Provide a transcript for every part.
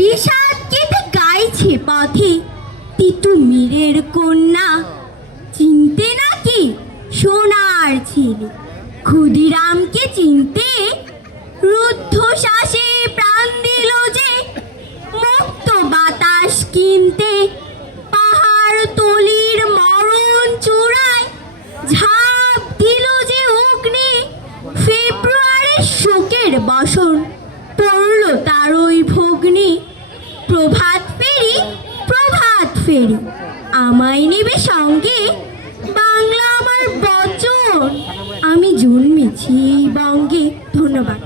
বিষাদ কেটে গাইছে পথে তিতুমিরের কন্যা, চিনতে নাকি সোনার ছেলে ক্ষুদিরামকে চিনতে? রুদ্ধশ্বাসে প্রাণ দিল যে মুক্ত বাতাস কিনতে, পাহাড় তলির মরণ চূড়ায় ঝাঁপ দিল যে অগ্নি, ফেব্রুয়ারির শোকের বসন পড়ল তার ওই ভগ্নি। প্রভাত ফেরি, প্রভাত ফেরি, আমায় নেবে সঙ্গে, বাংলা আমার বচন, আমি জন্মেছি এই বঙ্গে। ধন্যবাদ।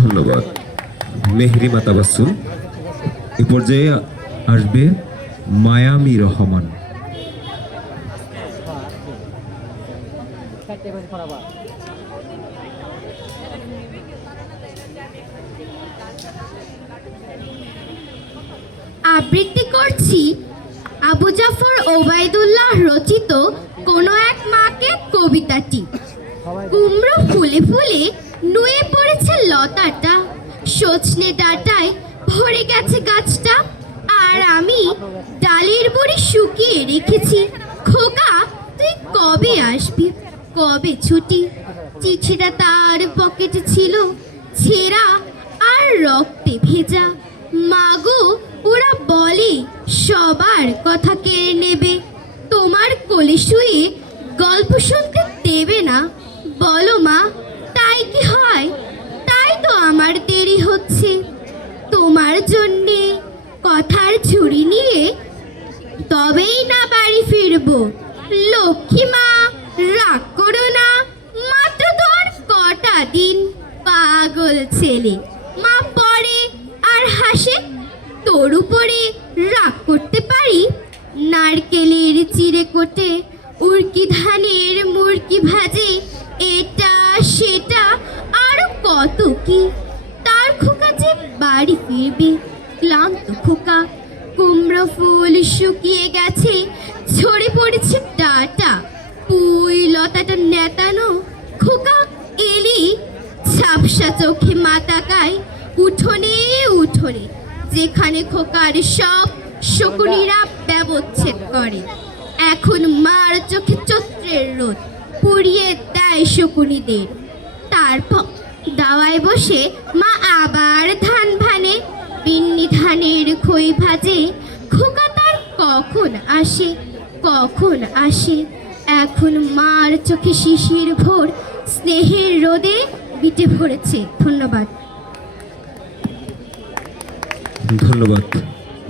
ধন্যবাদ মেহরিমা তাবাসসুম। এ পর্যায়ে আসবে মায়ামি রহমান। আবৃত্তি করছি আবু জাফর ওবায়দুল্লাহ রচিত কোনো এক মাকে কবিতাটি। কুমড়ো ফুলে ফুলে নুয়ে পড়েছে লতাটা, সজনে ডাঁটায় ভরে গেছে গাছটা, আর আমি ডালের বড়ি শুকিয়ে রেখেছি। খোকা তুই কবে আসবি, কবে ছুটি? চিঠিটা তার পকেটে ছিল, ছেঁড়া আর রক্তে ভেজা। মাগো ওরা বলে সবার কথা কেড়ে নেবে, তোমার কোলে শুয়ে গল্প শুনতে দেবে না। বলো মা তাই কি হয়? তাই তো আমার দেরি হচ্ছে। তোমার জন্যে কথার ঝুড়ি নিয়ে তবেই না বাড়ি ফিরবো। লক্ষ্মী মা রাগ করো না, মাত্র তো আর কটা দিন। পাগল ছেলে, মা পড়ে আর হাসে, তোর উপরে রাগ করতে পারি? নারকেলের চিড়ে কোটে, উড়কি ধানের মুরকি ভাজে, এটা সেটা আরো কত কি। তার খোকা যে বাড়ি ফিরবে, ক্লান্ত খোকা। কুমড়ো ফুল শুকিয়ে গেছে, ঝরে পড়েছে ডাঁটা, পুঁই লতাটা নেতানো। খোকা এলি, ঝাপসা চোখে মা তাকায় উঠোনে উঠোনে, যেখানে খোকার সব শকুনিরা ব্যবচ্ছেদ করে। এখন মার চোখে চৈত্রের রোদ পুড়িয়ে দেয় শকুনিদের। তারপর দাওয়ায় বসে মা আবার ধান ভানে, বিন্নি ধানের খই ভাজে। খোকা তার কখন আসে, কখন আসে? এখন মার চোখে শিশির ভোর, স্নেহের রোদে বিটে ভরেছে। ধন্যবাদ। ধন্যবাদ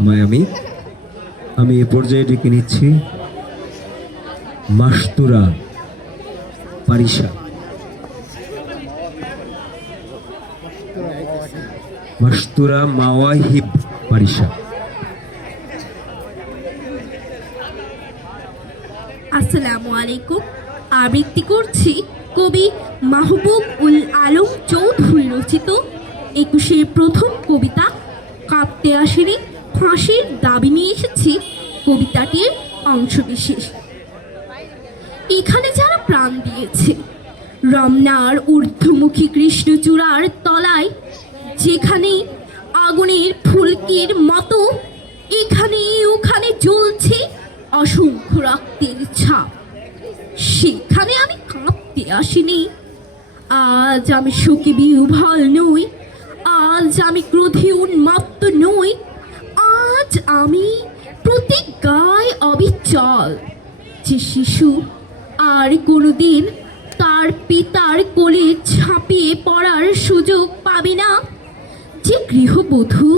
মায়ামি। আমি এ পর্যায়ে ডেকে নিচ্ছি মাস্তুরা পারিসা। মাস্তুরা মাওয়াহিব পারিসা। আসসালামু আলাইকুম। আবৃত্তি করছি কবি মাহবুব উল আলম চৌধুরী রচিত 21-এর প্রথম কবিতা কাঁদতে আসেনি, ফাঁসির দাবি নিয়ে এসেছি কবিতাটির অংশবিশেষ। এখানে যারা প্রাণ দিয়েছে রমনার ঊর্ধ্বমুখী কৃষ্ণচূড়ার তলায়, যেখানে আগুনের ফুলকির মতো এখানে ওখানে জ্বলছে অসংখ্য রক্তের ছাপ, সেখানে আমি কাঁদতে আসিনি। আজ আমি শোকে বিহ্বল নই, আজ আমি ক্রোধে উন্মত্ত নই, আজ আমি প্রতিজ্ঞায় অবিচল যে শিশু আর কোনোদিন তার পিতার কোলে ঝাঁপিয়ে পড়ার সুযোগ পাবে না, যে গৃহবধূ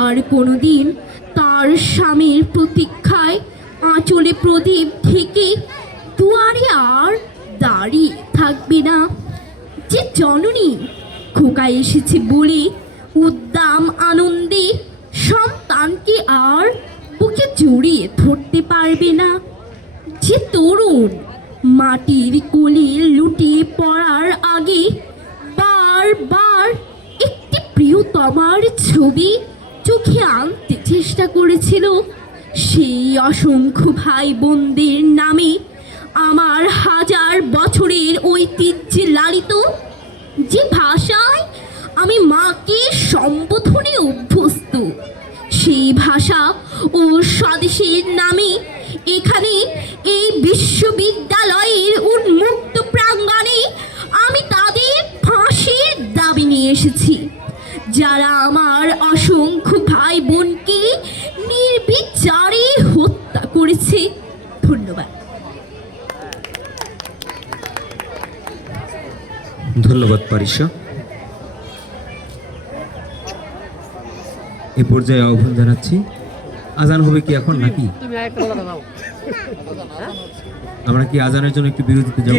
আর কোনোদিন তার স্বামীর প্রতীক্ষায় আঁচলে প্রদীপ থেকে দুয়ারে আর দাঁড়িয়ে থাকবে না, যে জননী খোকা এসেছে বলে উদ্দাম আনন্দে সন্তানকে আর বুকে জড়িয়ে ধরতে পারবে না, যে তরুণ মাটির কোলে লুটিয়ে পড়ার আগে বারবার একটি প্রিয়তমার ছবি চোখে আনতে চেষ্টা করেছিল, সেই অসংখ্য ভাই বোনদের নামে আমার হাজার বছরের ঐতিহ্যে লালিত, যে ভাষায় আমি মাকে বাংলাদেশের নামে এখানে এই বিশ্ববিদ্যালয়ের উন্মুক্ত প্রাঙ্গণে আমি তাদের ফাঁসির দাবি নিয়ে এসেছি, যারা আমার অসংখ্য ভাই বোনকে নির্বিচারে হত্যা করেছে। ধন্যবাদ। ধন্যবাদ পারিশা। এ পর্যায়ে আহ্বান জানাচ্ছি, আজান হবে কি এখন নাকি? আমরা কি আজানের জন্য একটু বিরতিতে যাব?